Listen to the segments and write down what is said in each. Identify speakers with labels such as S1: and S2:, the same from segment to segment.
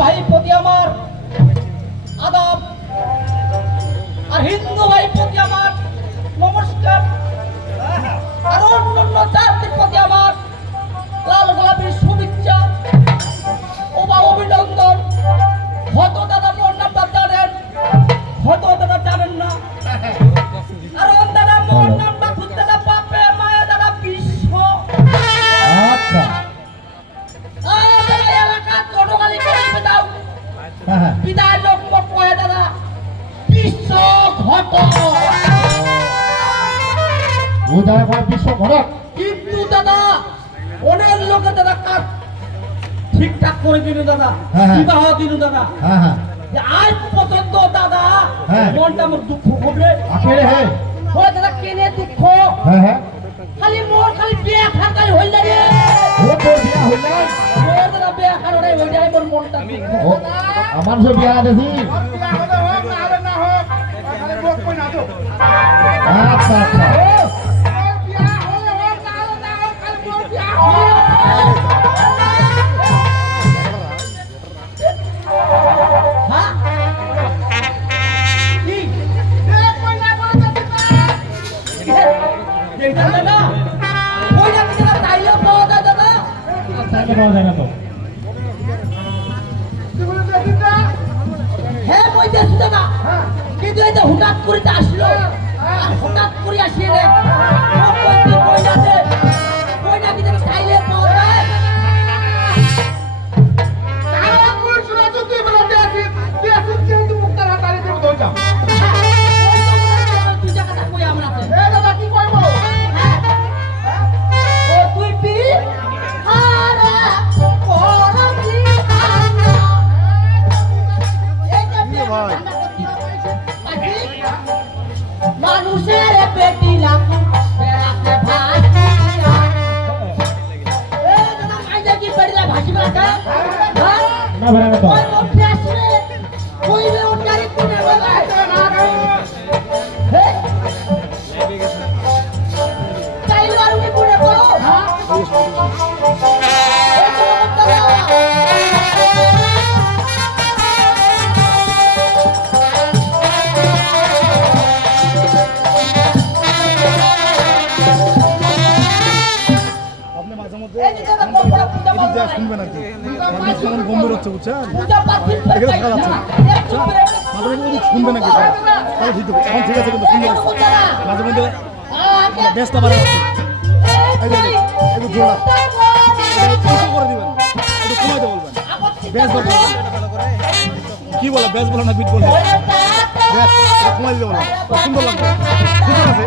S1: ভাই প্রতি আমার। আদাব আর হিন্দু অনেক লোকের দাদা কাজ ঠিকঠাক করে দিল দাদা দাদা আমার কেনে দুঃখ খালি মোর খালি বিয়া খান খালি হইল রে
S2: ও তোর বিয়া হইলেন
S1: মোর দাদা বিয়া হইল মোর মনটা দুঃখ। তাইলেও পাওয়া যায়
S2: পাওয়া যায় না তো
S1: হ্যাঁ কই দেশ দাদা কিন্তু এই যে হঠাৎ করে আসলো আর হঠাৎ করে আসিয়ে হ্যাঁ কোন পূজা বলব
S3: যা শুনবেন আর কি আমার কেমন গম্ভীর হচ্ছে, বুঝছেন? এগুলো থাকা যাচ্ছে। মাঝে মধ্যে যদি শুনবেন নাকি? তাহলে ঠিক হবে এখন ঠিক আছে কিন্তু পাচ্ছি মাঝে মধ্যে ব্যস্ত বাড়া যাচ্ছে একটু জোড়া করে দিবেন, একটু না বিট বলে। সুন্দর লাগবে সুন্দর আছে।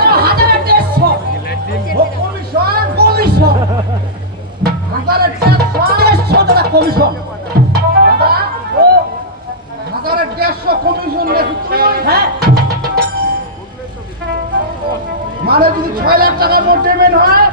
S1: আর হাজার দেড়শো কমিশন দাদা কমিশন মানে যদি ছয় লাখ টাকার মধ্যে পেমেন্ট হয়